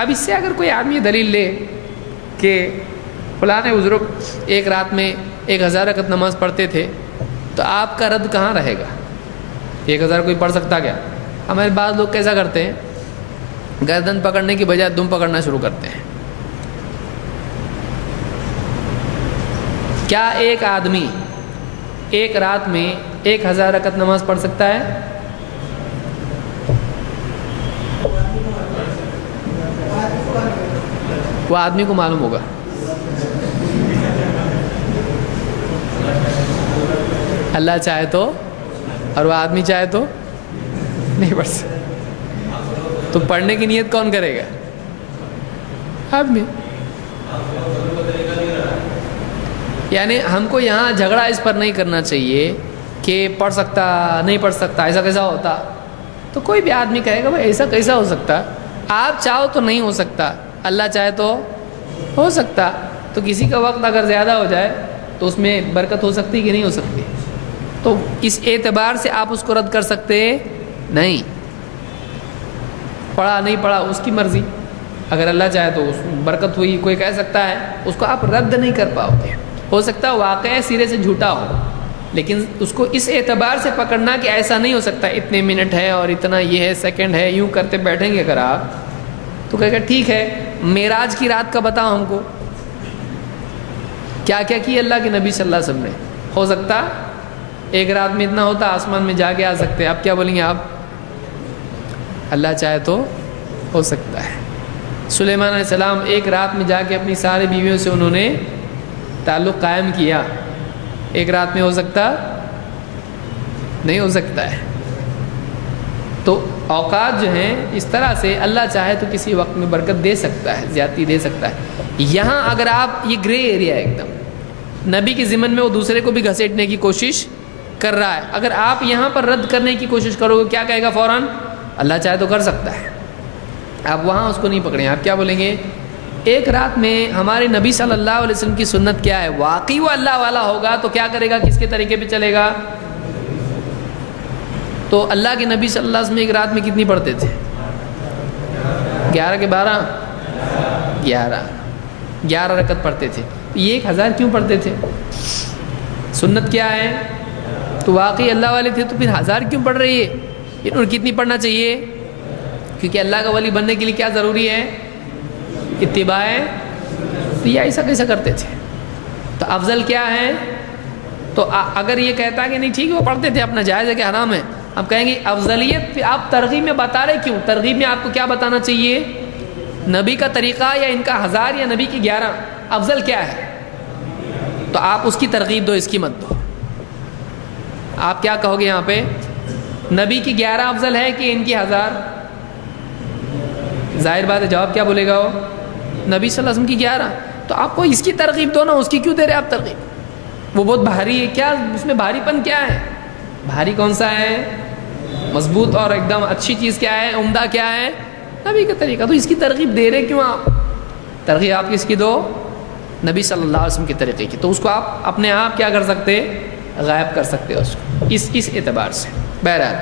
اب اس سے اگر کوئی آدمی دلیل لے کہ فلاں بزرگ ایک رات میں 1000 رکعت نماز پڑھتے تھے، تو آپ کا رد کہاں رہے گا؟ 1000 کوئی پڑھ سکتا کیا؟ ہمارے بعض لوگ کیسا کرتے ہیں، گردن پکڑنے کی بجائے دم پکڑنا شروع کرتے ہیں۔ کیا ایک آدمی ایک رات میں 1000 رکعت نماز پڑھ سکتا ہے؟ وہ آدمی کو معلوم ہوگا۔ اللہ چاہے تو، اور وہ آدمی چاہے تو نہیں پڑھ سکتا۔ تو پڑھنے کی نیت کون کرے گا؟ آدمی۔ یعنی ہم کو یہاں جھگڑا اس پر نہیں کرنا چاہیے کہ پڑھ سکتا نہیں پڑھ سکتا، ایسا کیسا ہوتا۔ تو کوئی بھی آدمی کہے گا بھائی ایسا کیسا ہو سکتا، آپ چاہو تو نہیں ہو سکتا، اللہ چاہے تو ہو سکتا۔ تو کسی کا وقت اگر زیادہ ہو جائے تو اس میں برکت ہو سکتی کہ نہیں ہو سکتی؟ تو اس اعتبار سے آپ اس کو رد کر سکتے نہیں۔ پڑھا نہیں پڑھا اس کی مرضی، اگر اللہ چاہے تو اس برکت ہوئی، کوئی کہہ سکتا ہے، اس کو آپ رد نہیں کر پاؤ گے۔ ہو سکتا ہے واقعہ سرے سے جھوٹا ہو، لیکن اس کو اس اعتبار سے پکڑنا کہ ایسا نہیں ہو سکتا، اتنے منٹ ہے اور اتنا یہ ہے سیکنڈ ہے، یوں کرتے بیٹھیں گے اگر آپ، تو کہے گا ٹھیک ہے معراج کی رات کا بتاؤ ہم کو، کیا کیا کیا اللہ کے نبی صلی اللہ علیہ وسلم نے۔ ہو سکتا ایک رات میں اتنا ہوتا، آسمان میں جا کے آ سکتے۔ اب کیا بولیں گے آپ؟ اللہ چاہے تو ہو سکتا ہے۔ سلیمان علیہ السلام ایک رات میں جا کے اپنی ساری بیویوں سے انہوں نے تعلق قائم کیا، ایک رات میں ہو سکتا نہیں ہو سکتا ہے۔ تو اوقات جو ہیں اس طرح سے اللہ چاہے تو کسی وقت میں برکت دے سکتا ہے، زیادتی دے سکتا ہے۔ یہاں اگر آپ، یہ گرے ایریا ہے ایک دم، نبی کے ضمن میں وہ دوسرے کو بھی گھسیٹنے کی کوشش کر رہا ہے، اگر آپ یہاں پر رد کرنے کی کوشش کرو گے کیا کہے گا فوراً؟ اللہ چاہے تو کر سکتا ہے۔ آپ وہاں اس کو نہیں پکڑیں، آپ کیا بولیں گے؟ ایک رات میں ہمارے نبی صلی اللہ علیہ وسلم کی سنت کیا ہے؟ واقعی وہ اللہ والا ہوگا تو کیا کرے گا؟ کس کے طریقے پہ چلے گا؟ تو اللہ کے نبی صلی اللہ علیہ وسلم ایک رات میں کتنی پڑھتے تھے؟ 11 کے 12 11 رکعت پڑھتے تھے۔ یہ 1000 کیوں پڑھتے تھے؟ سنت کیا ہے؟ تو واقعی اللہ والے تھے تو پھر 1000 کیوں پڑھ رہی ہے؟ اور کتنی پڑھنا چاہیے؟ کیونکہ اللہ کا ولی بننے کے لیے کیا ضروری ہے؟ اتباع۔ تو یہ ایسا کیسا کرتے تھے؟ تو افضل کیا ہے؟ تو اگر یہ کہتا ہے کہ نہیں ٹھیک ہے وہ پڑھتے تھے اپنا جائز ہے کہ حرام ہے، ہم کہیں گے افضلیت پھر آپ ترغیب میں بتا رہے کیوں؟ ترغیب میں آپ کو کیا بتانا چاہیے؟ نبی کا طریقہ یا ان کا 1000 یا نبی کی 11؟ افضل کیا ہے؟ تو آپ اس کی ترغیب دو، اس کی مت دو۔ آپ کیا کہو گے یہاں پہ؟ نبی کی 11 افضل ہے کہ ان کی 1000؟ ظاہر بات ہے جواب کیا بولے گا وہ؟ نبی صلی اللہ علیہ وسلم کی 11۔ تو آپ کو اس کی ترغیب دو نا، اس کی کیوں دے رہے آپ ترغیب؟ وہ بہت بھاری ہے، کیا اس میں بھاری پن کیا ہے؟ بھاری کون سا ہے؟ مضبوط اور ایک دم اچھی چیز کیا ہے؟ عمدہ کیا ہے؟ نبی کا طریقہ۔ تو اس کی ترغیب دے رہے کیوں آپ؟ ترغیب آپ کس کی دو؟ نبی صلی اللہ علیہ وسلم کے طریقے کی۔ تو اس کو آپ اپنے آپ کیا کر سکتے؟ غائب کر سکتے ہو اس کو، اس اعتبار سے۔ بہرحال